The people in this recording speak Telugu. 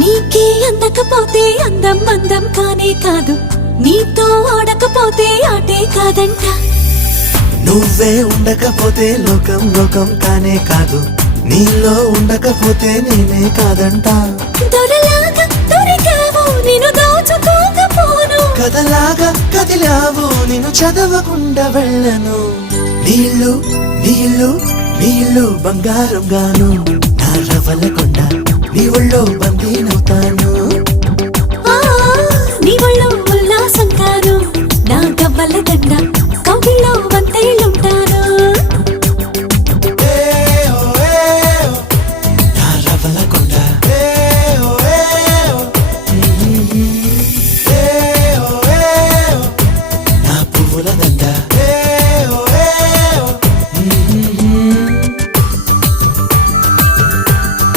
నీకే అందకపోతే అందం అందం కానే కాదు, నీతో ఆడకపోతే ఆటే కాదంట. నువ్వే ఉండకపోతే లోకం లోకం కానే కాదు, నీలో ఉండకపోతే నేనే కాదంట. దొరలాగా దొరికావు నిన్ను దోచుకోకపోను, కథలాగా కదిలావు నిన్ను చదవకుండా వెళ్ళను. నీళ్ళు నీళ్ళు నీళ్ళు బంగారం గాను, నా రవలకుండా నీ ఒళ్ళో బందీనవుతాను. నీ ఒళ్ళో ఉల్లాసం కాను, నా గవ్వల దండ కౌగిల్లో వంతేళ్ళుంటాను. నా రవలకుండా